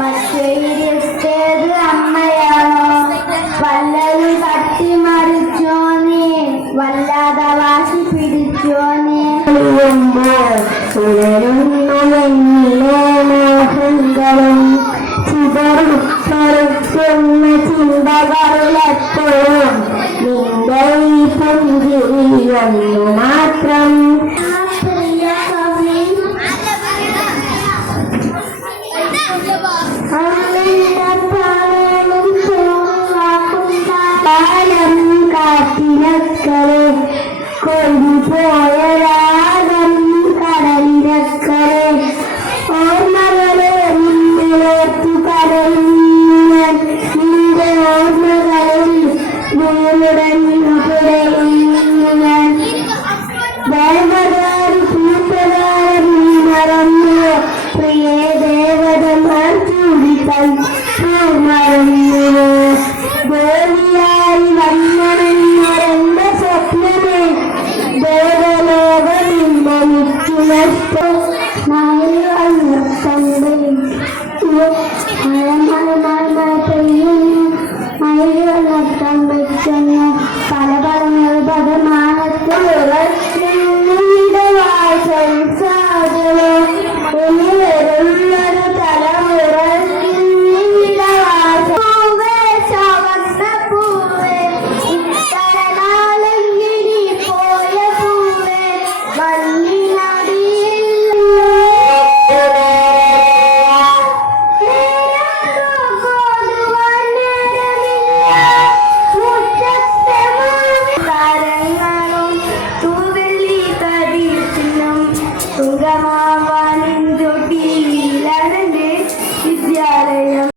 മറ്റേത് അമ്മയാണോ? വല്ലതും തട്ടിമറിച്ചോനെ, വല്ലാതെ വാശി പിടിച്ചോനെ. ഉയരുന്നു മോഹങ്ങളും ചിതറിപ്പറിക്കുന്ന ചിന്തകളിലെപ്പോഴും നിന്റെ ഈ പുഞ്ചിരിയൊന്നു മാത്രം. കാറ്റിനക്കരെ കൊണ്ടുപോയ രാഗം കടലിനക്കരെ ഓർമ്മകളെ നിന്നോർത്തു കരയുന്ന നിന്റെ ഓർമ്മകളിൽ വീടുടഞ്ഞുടയുന്ന ദേവതാരി കൂട്ടുകാരൻ മറന്നു പ്രിയേ ദേവതമാർ ചൂടിത്തൻ മറന്നു ദേവിയായി വന്നണെന്നൊരെന്റെ സ്വപ്നമേ ദേവലോകമിന്റെ നിത്യമസ്തം നൃത്തം വെച്ചെന്ന് പല പറഞ്ഞത് പദമാനത്തിലുള്ളൊരു തലമുറ തുങ്കമാവാനിൻ തൊട്ടിയിലടന്റെ വിദ്യാലയം.